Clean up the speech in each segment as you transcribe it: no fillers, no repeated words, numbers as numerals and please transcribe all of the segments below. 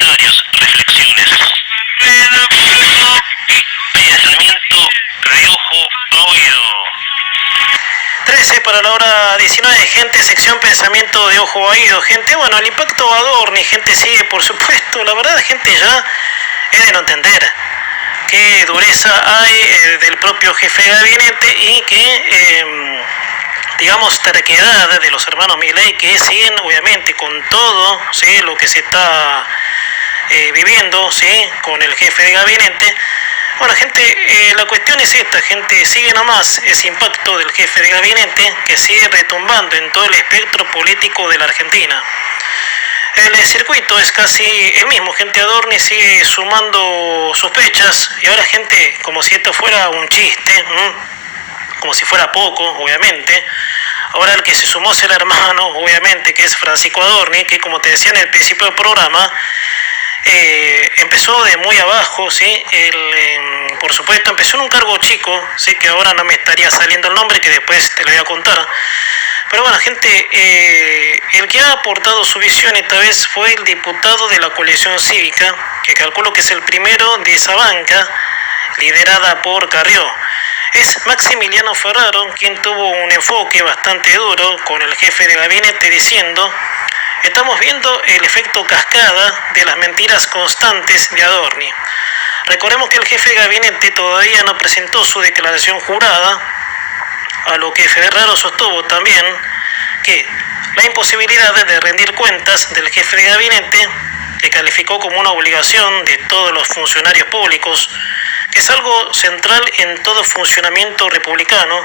comentarios, reflexiones, pensamiento de ojo a oído. 13 para la hora 19, gente, sección pensamiento de ojo a oído, gente. Bueno, el impacto Adorni, gente, sigue, por supuesto. La verdad, gente, ya es de no entender qué dureza hay del propio jefe de gabinete y qué, digamos, terquedad de los hermanos Milei, que siguen, obviamente, con todo, ¿sí?, lo que se está viviendo, ¿sí?, con el jefe de gabinete. Bueno, gente, la cuestión es esta, gente, sigue nomás ese impacto del jefe de gabinete que sigue retumbando en todo el espectro político de la Argentina. El circuito es casi el mismo, gente. Adorni sigue sumando sospechas y ahora, gente, como si esto fuera un chiste, como si fuera poco, obviamente. Ahora el que se sumó es el hermano, obviamente, que es Francisco Adorni, que, como te decía en el principio del programa, empezó de muy abajo, ¿sí? Por supuesto, empezó en un cargo chico, ¿sí?, que ahora no me estaría saliendo el nombre, que después te lo voy a contar. Pero bueno, gente, el que ha aportado su visión esta vez fue el diputado de la coalición cívica, que calculo que es el primero de esa banca, liderada por Carrió. Es Maximiliano Ferraro, quien tuvo un enfoque bastante duro con el jefe de gabinete diciendo: estamos viendo el efecto cascada de las mentiras constantes de Adorni. Recordemos que el jefe de gabinete todavía no presentó su declaración jurada, a lo que Ferraro sostuvo también que la imposibilidad de rendir cuentas del jefe de gabinete, que calificó como una obligación de todos los funcionarios públicos, que es algo central en todo funcionamiento republicano.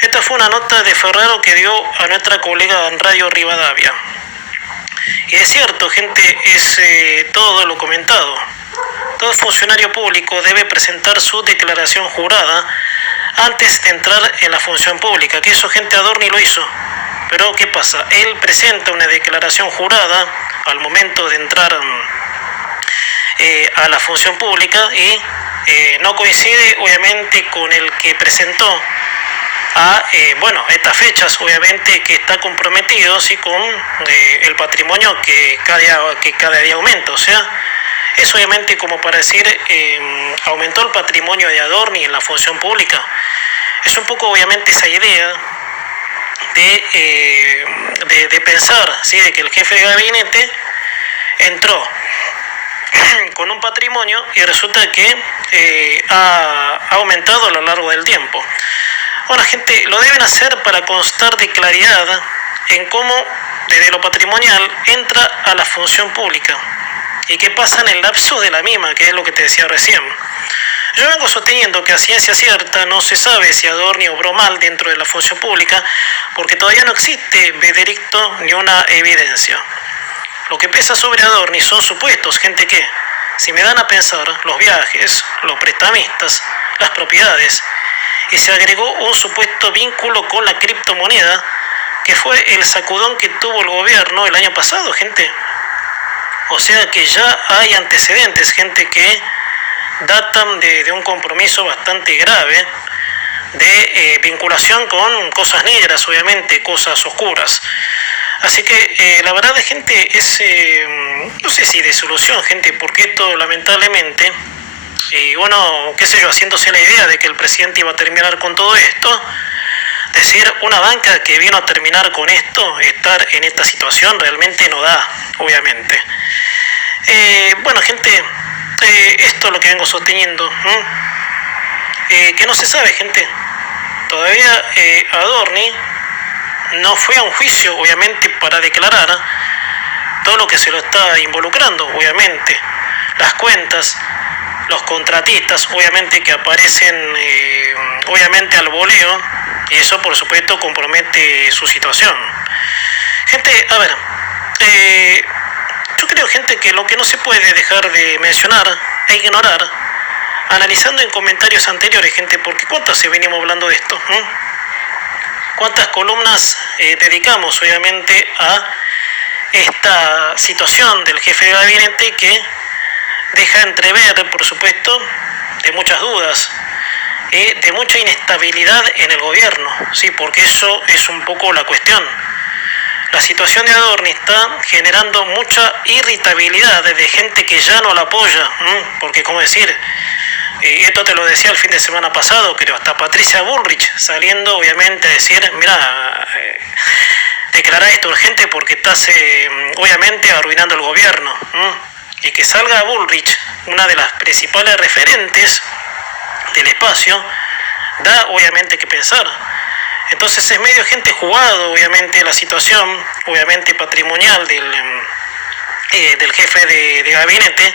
Esta fue una nota de Ferraro que dio a nuestra colega en Radio Rivadavia. Y es cierto, gente, es todo lo comentado. Todo funcionario público debe presentar su declaración jurada antes de entrar en la función pública, que eso, gente, Adorni lo hizo. Pero ¿qué pasa? Él presenta una declaración jurada al momento de entrar a la función pública y no coincide, obviamente, con el que presentó a estas fechas, obviamente, que está comprometido, ¿sí?, con el patrimonio que cada día aumenta. O sea, es obviamente como para decir, aumentó el patrimonio de Adorni en la función pública. Es un poco, obviamente, esa idea de pensar, ¿sí?, de que el jefe de gabinete entró con un patrimonio y resulta que ha aumentado a lo largo del tiempo. Bueno, gente, lo deben hacer para constar de claridad en cómo desde lo patrimonial entra a la función pública y qué pasa en el lapso de la misma, que es lo que te decía recién. Yo vengo sosteniendo que a ciencia cierta no se sabe si Adorni obró mal dentro de la función pública porque todavía no existe veredicto ni una evidencia. Lo que pesa sobre Adorni son supuestos, gente, que, si me dan a pensar, los viajes, los prestamistas, las propiedades, y se agregó un supuesto vínculo con la criptomoneda, que fue el sacudón que tuvo el gobierno el año pasado, gente. O sea que ya hay antecedentes, gente, que datan de un compromiso bastante grave de vinculación con cosas negras, obviamente, cosas oscuras. Así que la verdad, gente, es, no sé si de solución, gente, porque esto lamentablemente, y bueno, qué sé yo, haciéndose la idea de que el presidente iba a terminar con todo esto, decir, una banca que vino a terminar con esto, estar en esta situación, realmente no da, obviamente. Bueno, gente, esto es lo que vengo sosteniendo, que no se sabe, gente. Todavía Adorni no fue a un juicio, obviamente, para declarar todo lo que se lo está involucrando, obviamente. Las cuentas, los contratistas, obviamente, que aparecen, obviamente, al voleo, y eso, por supuesto, compromete su situación. Gente, a ver, yo creo, gente, que lo que no se puede dejar de mencionar e ignorar, analizando en comentarios anteriores, gente, porque ¿cuántas venimos hablando de esto? ¿Cuántas columnas dedicamos, obviamente, a esta situación del jefe de gabinete que deja entrever, por supuesto, de muchas dudas, de mucha inestabilidad en el gobierno? Sí, porque eso es un poco la cuestión. La situación de Adorni está generando mucha irritabilidad de gente que ya no la apoya, porque como decir, esto te lo decía el fin de semana pasado, creo, hasta Patricia Bullrich saliendo obviamente a decir, mira, declarar esto urgente porque estás obviamente arruinando el gobierno. Y que salga Bullrich, una de las principales referentes del espacio, da obviamente que pensar. Entonces es medio gente jugado obviamente la situación, obviamente patrimonial del jefe de gabinete,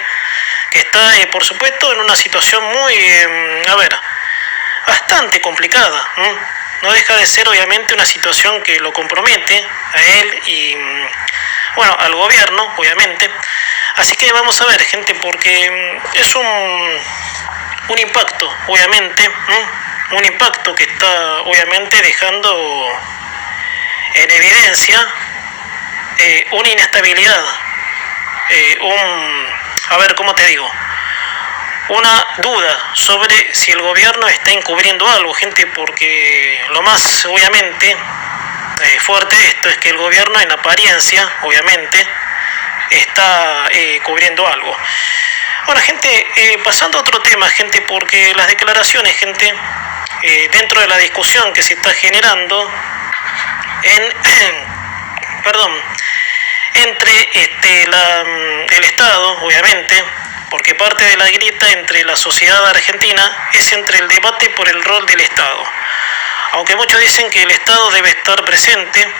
que está por supuesto en una situación muy, bastante complicada. No deja de ser obviamente una situación que lo compromete a él y bueno, al gobierno obviamente. Así que vamos a ver, gente, porque es un impacto obviamente, un impacto que está obviamente dejando en evidencia una inestabilidad, ¿cómo te digo? Una duda sobre si el gobierno está encubriendo algo, gente, porque lo más obviamente fuerte de esto es que el gobierno en apariencia obviamente está cubriendo algo. Bueno, gente, pasando a otro tema, gente, porque las declaraciones, gente, dentro de la discusión que se está generando entre el Estado, obviamente, porque parte de la grieta entre la sociedad argentina es entre el debate por el rol del Estado. Aunque muchos dicen que el Estado debe estar presente,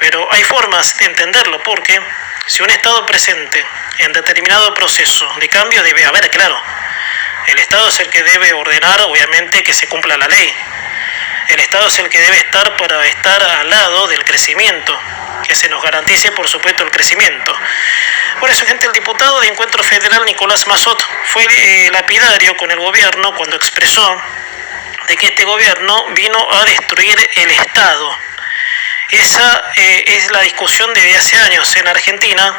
pero hay formas de entenderlo, porque si un Estado presente en determinado proceso de cambio debe haber, claro, el Estado es el que debe ordenar, obviamente, que se cumpla la ley. El Estado es el que debe estar para estar al lado del crecimiento, que se nos garantice, por supuesto, el crecimiento. Por eso, gente, el diputado de Encuentro Federal, Nicolás Massot, fue lapidario con el gobierno cuando expresó de que este gobierno vino a destruir el Estado. Esa es la discusión de hace años en Argentina,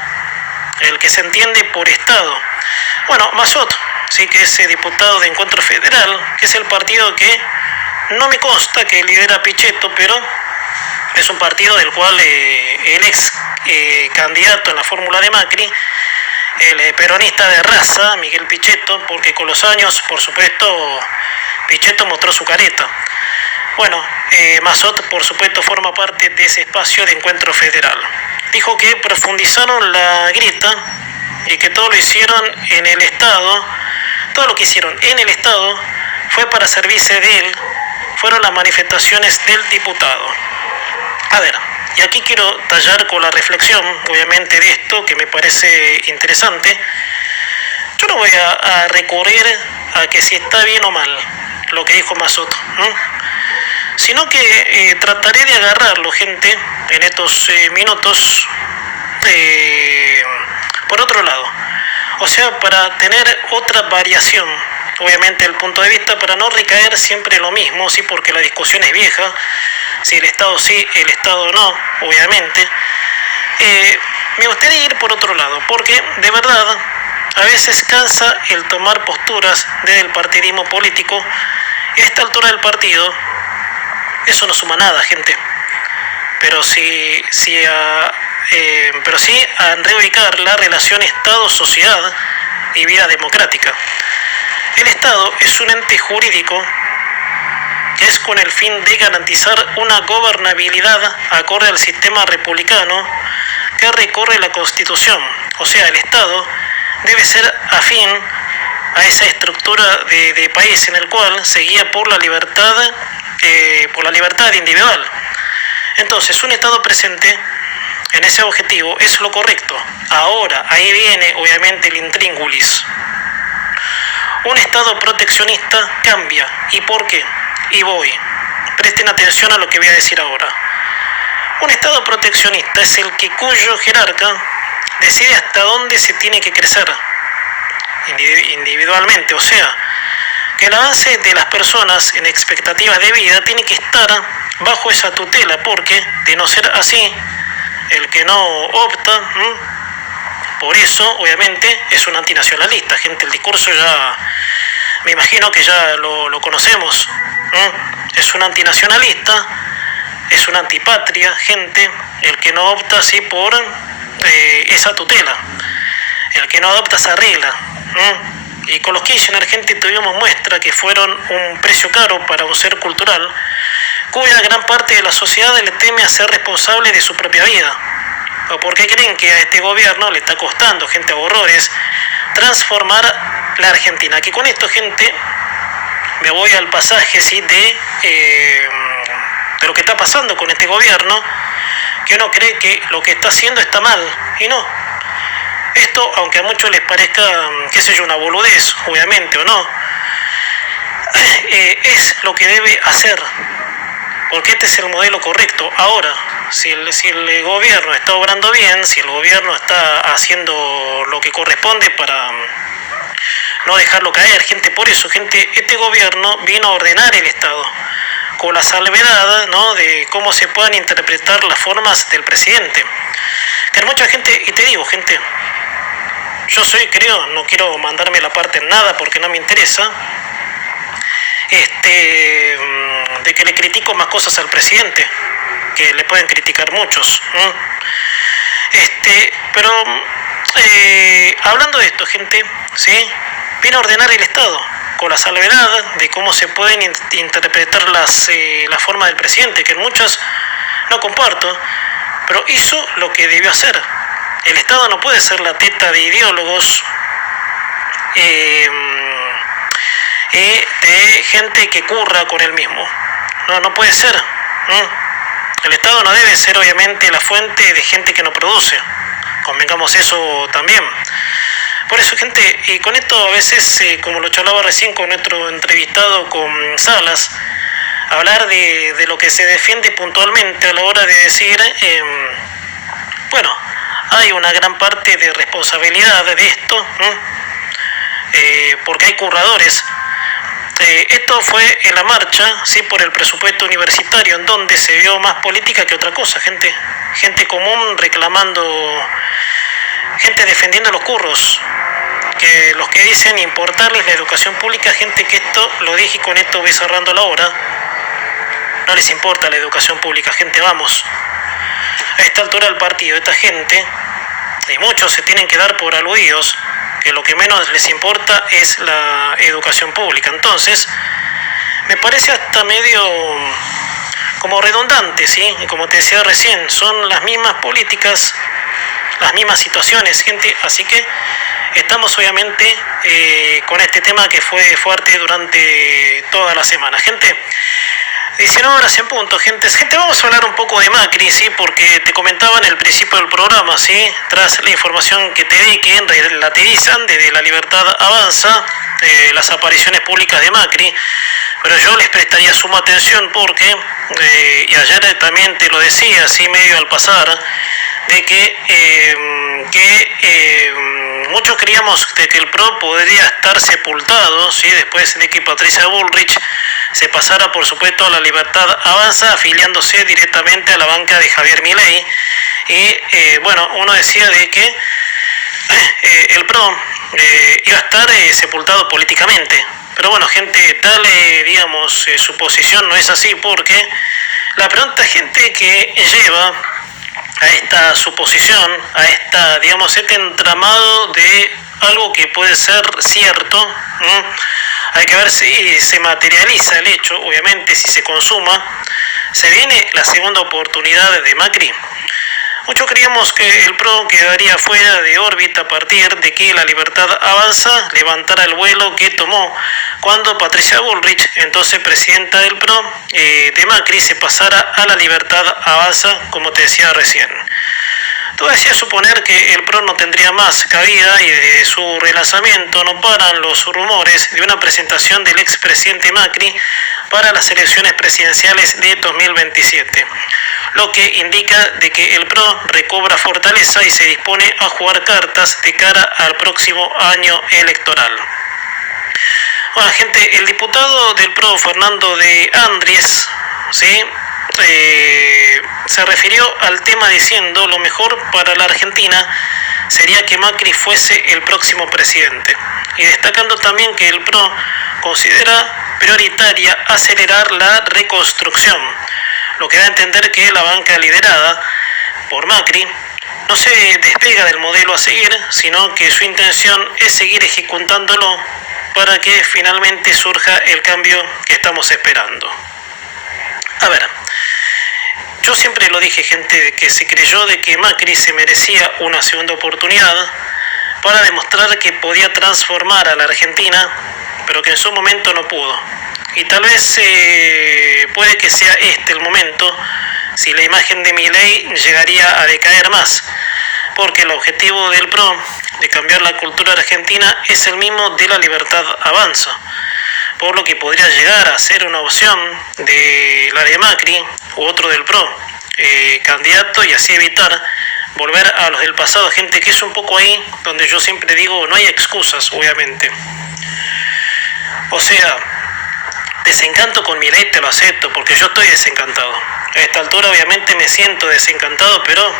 el que se entiende por Estado. Bueno, Massot, sí, que es diputado de Encuentro Federal, que es el partido que no me consta que lidera Pichetto, pero es un partido del cual el ex candidato en la fórmula de Macri, el peronista de raza, Miguel Pichetto, porque con los años, por supuesto, Pichetto mostró su careta. Bueno, Massot, por supuesto, forma parte de ese espacio de Encuentro Federal. Dijo que profundizaron la grieta y que todo lo hicieron en el Estado, todo lo que hicieron en el Estado fue para servirse de él, fueron las manifestaciones del diputado. A ver, y aquí quiero tallar con la reflexión, obviamente, de esto, que me parece interesante. Yo no voy a recurrir a que si está bien o mal lo que dijo Massot, sino que trataré de agarrarlo, gente, en estos minutos, por otro lado. O sea, para tener otra variación, obviamente, el punto de vista, para no recaer siempre en lo mismo, sí, porque la discusión es vieja, si el Estado sí, el Estado no, obviamente. Me gustaría ir por otro lado, porque de verdad a veces cansa el tomar posturas desde el partidismo político, y a esta altura del partido eso no suma nada, gente. Pero sí a reubicar la relación Estado-sociedad y vida democrática. El Estado es un ente jurídico que es con el fin de garantizar una gobernabilidad acorde al sistema republicano que recorre la Constitución. O sea, el Estado debe ser afín a esa estructura de país en el cual se guía por la libertad individual. Entonces, un Estado presente en ese objetivo es lo correcto. Ahora, ahí viene obviamente el intríngulis. Un Estado proteccionista cambia. ¿Y por qué? Y voy. Presten atención a lo que voy a decir ahora. Un Estado proteccionista es el que cuyo jerarca decide hasta dónde se tiene que crecer individualmente. O sea, que el avance de las personas en expectativas de vida tiene que estar bajo esa tutela, porque de no ser así, el que no opta, por eso obviamente es un antinacionalista. Gente, el discurso ya, me imagino que ya lo conocemos. Es un antinacionalista, es una antipatria, gente, el que no opta así por esa tutela, el que no adopta esa regla. Y con los Kirchner, gente, tuvimos muestra que fueron un precio caro para un ser cultural, cuya gran parte de la sociedad le teme a ser responsable de su propia vida. ¿O por qué creen que a este gobierno le está costando, gente, a horrores, transformar la Argentina? Que con esto, gente, me voy al pasaje, ¿sí?, de lo que está pasando con este gobierno, que uno cree que lo que está haciendo está mal, y no. Esto, aunque a muchos les parezca, qué sé yo, una boludez, obviamente, o no, es lo que debe hacer, porque este es el modelo correcto. Ahora, si el gobierno está obrando bien, si el gobierno está haciendo lo que corresponde para no dejarlo caer, gente, por eso, gente, este gobierno vino a ordenar el Estado, con la salvedad, ¿no?, de cómo se puedan interpretar las formas del presidente. Que hay mucha gente, y te digo, gente, yo no quiero mandarme la parte en nada porque no me interesa, de que le critico más cosas al presidente, que le pueden criticar muchos, pero hablando de esto, gente, ¿sí?, viene a ordenar el Estado, con la salvedad de cómo se pueden interpretar la forma del presidente, que en muchas no comparto, pero hizo lo que debió hacer. El Estado no puede ser la teta de ideólogos de gente que curra con él mismo. No puede ser. El Estado no debe ser, obviamente, la fuente de gente que no produce. Convengamos eso también. Por eso, gente, y con esto a veces, como lo charlaba recién con nuestro entrevistado, con Salas, hablar de lo que se defiende puntualmente a la hora de decir, bueno, hay una gran parte de responsabilidad de esto, porque hay curradores. Esto fue en la marcha, sí, por el presupuesto universitario, en donde se vio más política que otra cosa, gente común reclamando, gente defendiendo los curros, que los que dicen importarles la educación pública, gente, que esto lo dije y con esto voy cerrando la hora, no les importa la educación pública, gente, vamos. A esta altura del partido, esta gente, y muchos se tienen que dar por aludidos, que lo que menos les importa es la educación pública. Entonces, me parece hasta medio como redundante, ¿sí? Y como te decía recién, son las mismas políticas, las mismas situaciones, gente, así que estamos obviamente con este tema que fue fuerte durante toda la semana. Gente, 19 horas en punto, gente, vamos a hablar un poco de Macri, ¿sí? Porque te comentaba en el principio del programa, ¿sí?, tras la información que te di, que relativizan desde La Libertad Avanza las apariciones públicas de Macri, pero yo les prestaría suma atención porque, y ayer también te lo decía, así medio al pasar, de que muchos creíamos de que el PRO podría estar sepultado, ¿sí?, después de que Patricia Bullrich se pasara, por supuesto, a La Libertad Avanza, afiliándose directamente a la banca de Javier Milei. Y bueno, uno decía de que el PRO iba a estar sepultado políticamente. Pero bueno, gente, tal, digamos, su posición no es así, porque la pregunta, gente, que lleva a esta suposición, a esta, digamos, este entramado de algo que puede ser cierto, hay que ver si se materializa el hecho, obviamente, si se consuma, se viene la segunda oportunidad de Macri. Muchos creíamos que el PRO quedaría fuera de órbita a partir de que La Libertad Avanza levantara el vuelo que tomó cuando Patricia Bullrich, entonces presidenta del PRO, de Macri, se pasara a La Libertad Avanza, como te decía recién. Todo hacía suponer que el PRO no tendría más cabida y de su relanzamiento no paran los rumores de una presentación del expresidente Macri para las elecciones presidenciales de 2027, lo que indica de que el PRO recobra fortaleza y se dispone a jugar cartas de cara al próximo año electoral. Bueno, gente, el diputado del PRO, Fernando de Andrés, ¿sí?, se refirió al tema diciendo: lo mejor para la Argentina sería que Macri fuese el próximo presidente, y destacando también que el PRO considera prioritaria acelerar la reconstrucción, lo que da a entender que la banca liderada por Macri, no se despega del modelo a seguir, sino que su intención es seguir ejecutándolo para que finalmente surja el cambio que estamos esperando. A ver, yo siempre lo dije, gente, que se creyó de que Macri se merecía una segunda oportunidad para demostrar que podía transformar a la Argentina, pero que en su momento no pudo. Y tal vez puede que sea este el momento, si la imagen de Milei llegaría a decaer más, porque el objetivo del PRO de cambiar la cultura argentina es el mismo de La Libertad Avanza, por lo que podría llegar a ser una opción de la de Macri u otro del PRO candidato, y así evitar volver a los del pasado, gente, que es un poco ahí donde yo siempre digo, no hay excusas, obviamente. O sea, desencanto con Milei te lo acepto, porque yo estoy desencantado. A esta altura obviamente me siento desencantado, pero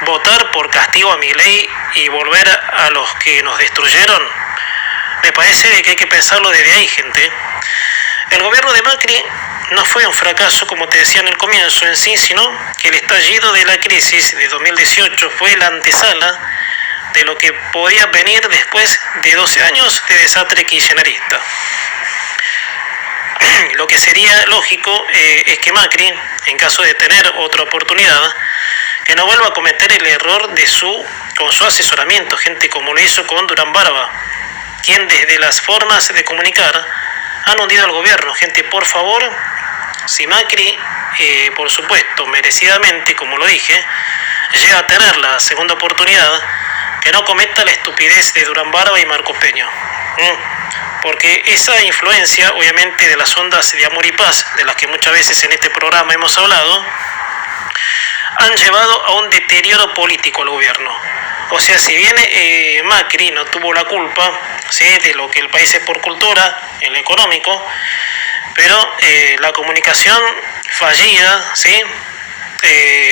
votar por castigo a Milei y volver a los que nos destruyeron, me parece que hay que pensarlo desde ahí, gente. El gobierno de Macri no fue un fracaso, como te decía en el comienzo en sí, sino que el estallido de la crisis de 2018 fue la antesala de lo que podía venir después de 12 años de desastre kirchnerista. Lo que sería lógico es que Macri, en caso de tener otra oportunidad, que no vuelva a cometer el error con su asesoramiento, gente, como lo hizo con Durán Barba, quien desde las formas de comunicar han hundido al gobierno. Gente, por favor, si Macri, por supuesto, merecidamente, como lo dije, llega a tener la segunda oportunidad, que no cometa la estupidez de Durán Barba y Marcos Peña. Porque esa influencia, obviamente, de las ondas de amor y paz, de las que muchas veces en este programa hemos hablado, han llevado a un deterioro político al gobierno. O sea, si bien Macri no tuvo la culpa, ¿sí?, de lo que el país es por cultura, en lo económico, pero la comunicación fallida, ¿sí?,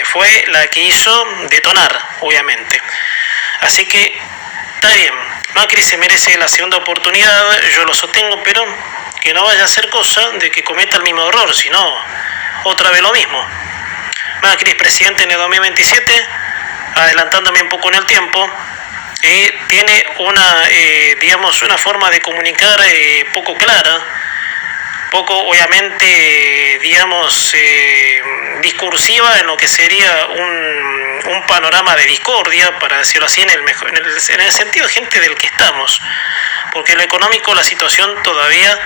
fue la que hizo detonar, obviamente. Así que está bien, Macri se merece la segunda oportunidad, yo lo sostengo, pero que no vaya a ser cosa de que cometa el mismo error, sino otra vez lo mismo. Macri es presidente en el 2027, adelantándome un poco en el tiempo, tiene una forma de comunicar poco clara, poco obviamente, discursiva en lo que sería un panorama de discordia, para decirlo así, en el sentido, gente, del que estamos, porque en lo económico la situación todavía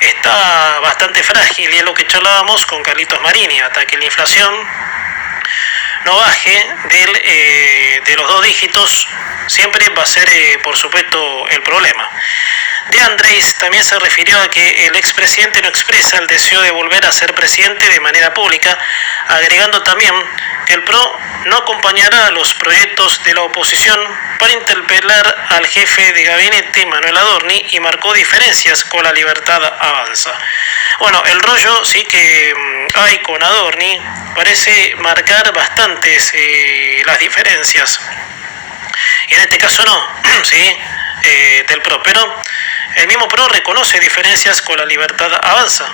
está bastante frágil, y es lo que charlábamos con Carlitos Marini, hasta que la inflación no baje de los 2 dígitos, siempre va a ser, por supuesto, el problema. De Andrés también se refirió a que el expresidente no expresa el deseo de volver a ser presidente de manera pública, agregando también que el PRO no acompañará los proyectos de la oposición para interpelar al jefe de gabinete, Manuel Adorni, y marcó diferencias con La Libertad Avanza. Bueno, el rollo sí que hay con Adorni parece marcar bastantes las diferencias, y en este caso no, ¿sí?, del PRO, pero el mismo PRO reconoce diferencias con La Libertad Avanza.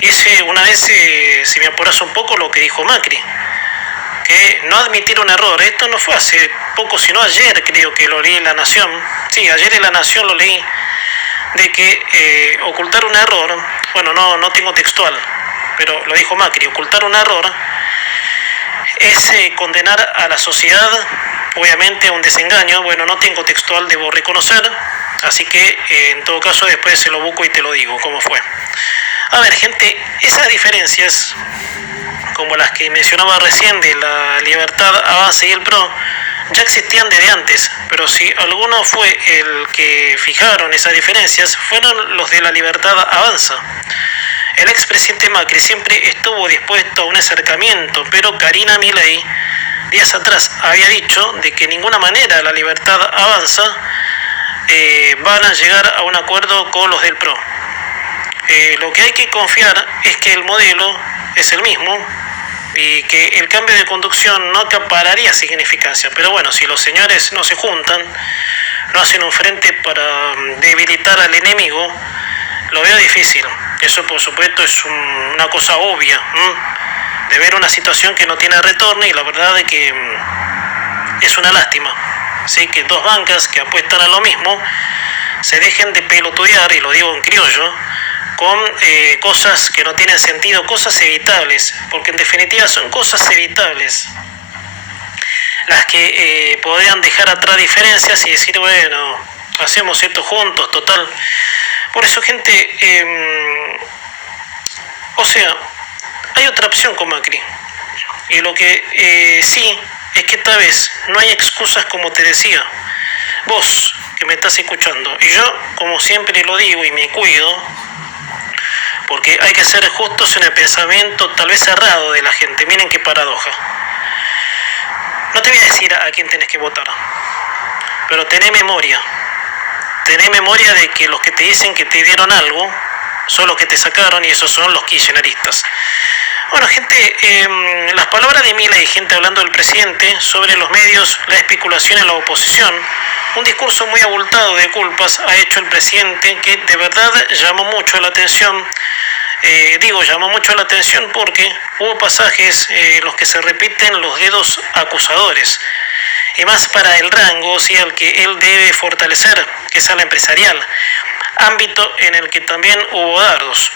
Y ese, una vez, si me apuras un poco, lo que dijo Macri, que no admitir un error. Esto no fue hace poco, sino ayer, creo que lo leí en La Nación. Sí, ayer en La Nación lo leí, de que ocultar un error, bueno, no tengo textual, pero lo dijo Macri, ocultar un error es condenar a la sociedad, obviamente, a un desengaño. Bueno, no tengo textual, debo reconocer, así que en todo caso después se lo busco y te lo digo cómo fue. A ver, gente, esas diferencias, como las que mencionaba recién de La Libertad Avanza y el PRO, ya existían desde antes, pero si alguno fue el que fijaron esas diferencias, fueron los de La Libertad Avanza. El expresidente Macri siempre estuvo dispuesto a un acercamiento, pero Karina Milei días atrás había dicho de que de ninguna manera La Libertad Avanza van a llegar a un acuerdo con los del PRO. Lo que hay que confiar es que el modelo es el mismo y que el cambio de conducción no acapararía significancia. Pero bueno, si los señores no se juntan, no hacen un frente para debilitar al enemigo, lo veo difícil. Eso, por supuesto, es una cosa obvia. de ver una situación que no tiene retorno, y la verdad es que es una lástima, ¿sí? Que dos bancas que apuestan a lo mismo se dejen de pelotudear, y lo digo en criollo, con cosas que no tienen sentido, cosas evitables, porque en definitiva son cosas evitables las que podrían dejar atrás diferencias y decir, bueno, hacemos esto juntos, total. Por eso, gente, o sea, hay otra opción con Macri, y lo que sí es que esta vez no hay excusas, como te decía, vos que me estás escuchando, y yo como siempre lo digo y me cuido, porque hay que ser justos en el pensamiento tal vez errado de la gente. Miren qué paradoja. No te voy a decir a quién tenés que votar, pero tené memoria de que los que te dicen que te dieron algo son los que te sacaron, y esos son los kirchneristas. Bueno, gente, las palabras de Milei, gente, hablando del presidente, sobre los medios, la especulación en la oposición, un discurso muy abultado de culpas ha hecho el presidente, que de verdad llamó mucho la atención. Llamó mucho la atención porque hubo pasajes en los que se repiten los dedos acusadores, y más para el rango, sí, al que él debe fortalecer, que es al empresarial, ámbito en el que también hubo dardos.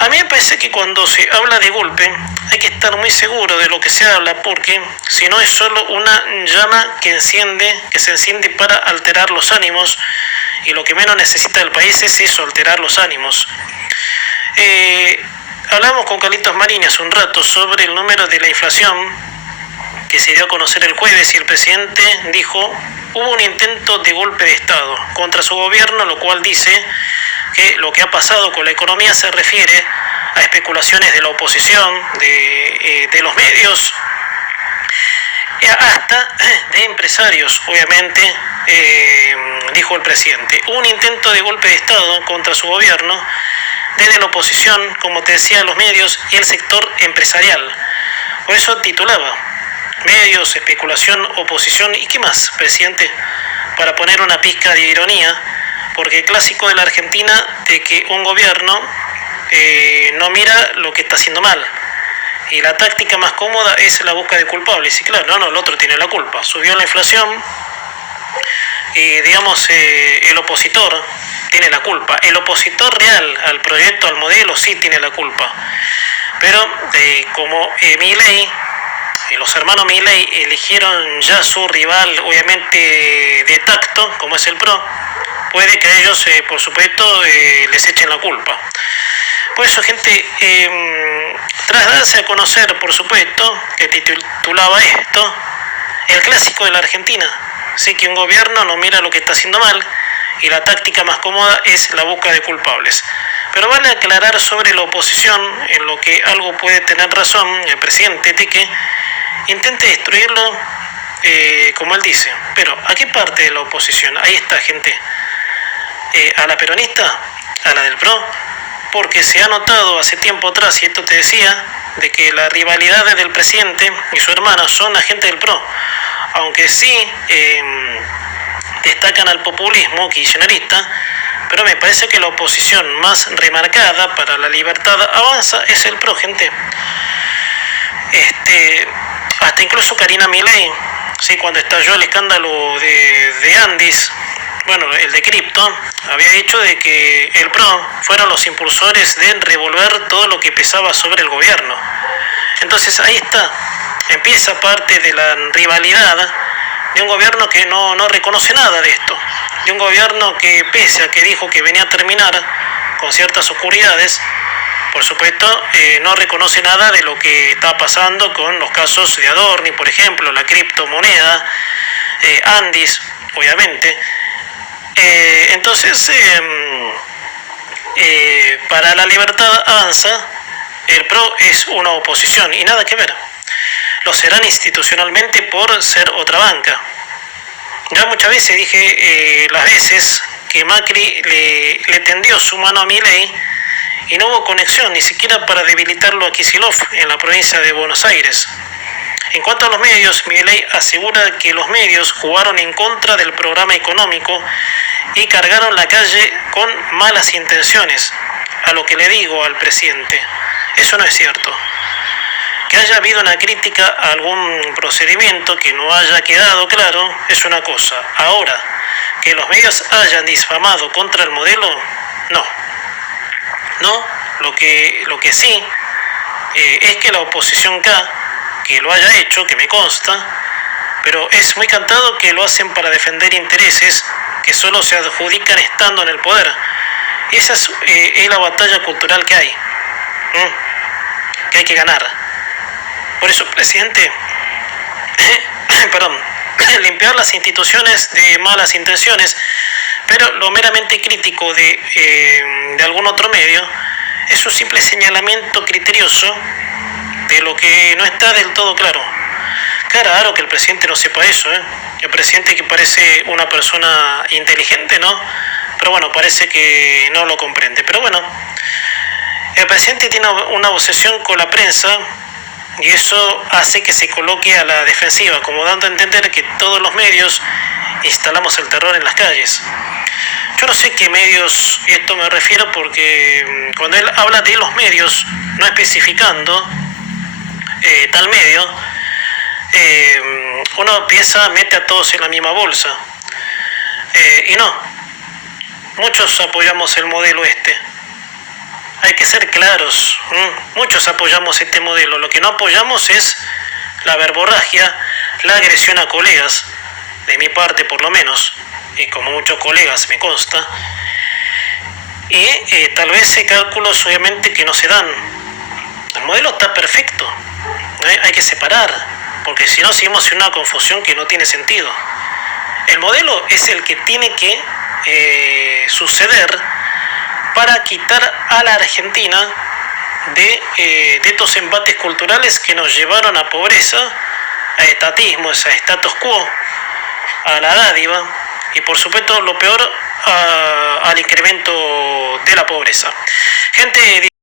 A mí me parece que cuando se habla de golpe hay que estar muy seguro de lo que se habla, porque si no es solo una llama que se enciende para alterar los ánimos, y lo que menos necesita el país es eso, alterar los ánimos. Hablamos con Carlitos Marín hace un rato sobre el número de la inflación que se dio a conocer el jueves, y el presidente dijo: hubo un intento de golpe de Estado contra su gobierno, lo cual dice que lo que ha pasado con la economía se refiere a especulaciones de la oposición, de los medios, hasta de empresarios, obviamente, dijo el presidente. Un intento de golpe de Estado contra su gobierno desde la oposición, como te decía, los medios y el sector empresarial. Por eso titulaba: medios, especulación, oposición, ¿y qué más, presidente? Para poner una pizca de ironía, porque el clásico de la Argentina de que un gobierno no mira lo que está haciendo mal, y la táctica más cómoda es la búsqueda de culpables. Y claro, no, el otro tiene la culpa. Subió la inflación y, digamos, el opositor tiene la culpa. El opositor real al proyecto, al modelo, sí tiene la culpa. Pero como Milei, los hermanos Milei eligieron ya su rival, obviamente de tacto, como es el PRO, puede que a ellos, por supuesto, les echen la culpa. Por eso, gente, tras darse a conocer, por supuesto, que titulaba esto, el clásico de la Argentina, sí, que un gobierno no mira lo que está haciendo mal, y la táctica más cómoda es la búsqueda de culpables. Pero vale aclarar sobre la oposición, en lo que algo puede tener razón el presidente, de que intente destruirlo, como él dice. Pero ¿a qué parte de la oposición? Ahí está, gente. ¿A la peronista? ¿A la del PRO? Porque se ha notado hace tiempo atrás, y esto te decía, de que la rivalidad del presidente y su hermana son agentes del PRO, aunque sí destacan al populismo kirchnerista, pero me parece que la oposición más remarcada para la libertad avanza es el PRO, gente. Hasta incluso Karina Milei, sí, cuando estalló el escándalo de Andis, bueno, el de cripto, había dicho de que el PRO fueron los impulsores de revolver todo lo que pesaba sobre el gobierno. Entonces ahí está, empieza parte de la rivalidad de un gobierno que no reconoce nada de esto, de un gobierno que, pese a que dijo que venía a terminar con ciertas oscuridades, por supuesto, no reconoce nada de lo que está pasando con los casos de Adorni, por ejemplo, la criptomoneda, Andis, obviamente. Entonces, para la libertad avanza, el PRO es una oposición, y nada que ver. Lo serán institucionalmente por ser otra banca. Ya muchas veces dije las veces que Macri le tendió su mano a Milei y no hubo conexión ni siquiera para debilitarlo a Kicillof en la provincia de Buenos Aires. En cuanto a los medios, Milei asegura que los medios jugaron en contra del programa económico y cargaron la calle con malas intenciones. A lo que le digo al presidente, eso no es cierto. Que haya habido una crítica a algún procedimiento que no haya quedado claro es una cosa. Ahora, que los medios hayan difamado contra el modelo, no. No, lo que sí es que la oposición K, que lo haya hecho, que me consta, pero es muy cantado que lo hacen para defender intereses que solo se adjudican estando en el poder. Y esa es la batalla cultural que hay que ganar. Por eso, presidente, perdón, limpiar las instituciones de malas intenciones, pero lo meramente crítico de algún otro medio es un simple señalamiento criterioso de lo que no está del todo claro. Claro que el presidente no sepa eso, El presidente que parece una persona inteligente, ¿no? Pero bueno, parece que no lo comprende. Pero bueno, el presidente tiene una obsesión con la prensa y eso hace que se coloque a la defensiva, como dando a entender que todos los medios instalamos el terror en las calles. Yo no sé qué medios, y esto me refiero porque cuando él habla de los medios, no especificando tal medio, uno piensa, mete a todos en la misma bolsa. Y no, muchos apoyamos el modelo este. Hay que ser claros, muchos apoyamos este modelo. Lo que no apoyamos es la verborragia, la agresión a colegas, de mi parte por lo menos, y como muchos colegas me consta, y tal vez cálculos obviamente que no se dan. El modelo está perfecto, hay que separar, porque si no seguimos en una confusión que no tiene sentido. El modelo es el que tiene que suceder para quitar a la Argentina de estos embates culturales que nos llevaron a pobreza, a estatismo, a status quo, a la dádiva y por supuesto lo peor al incremento de la pobreza. Gente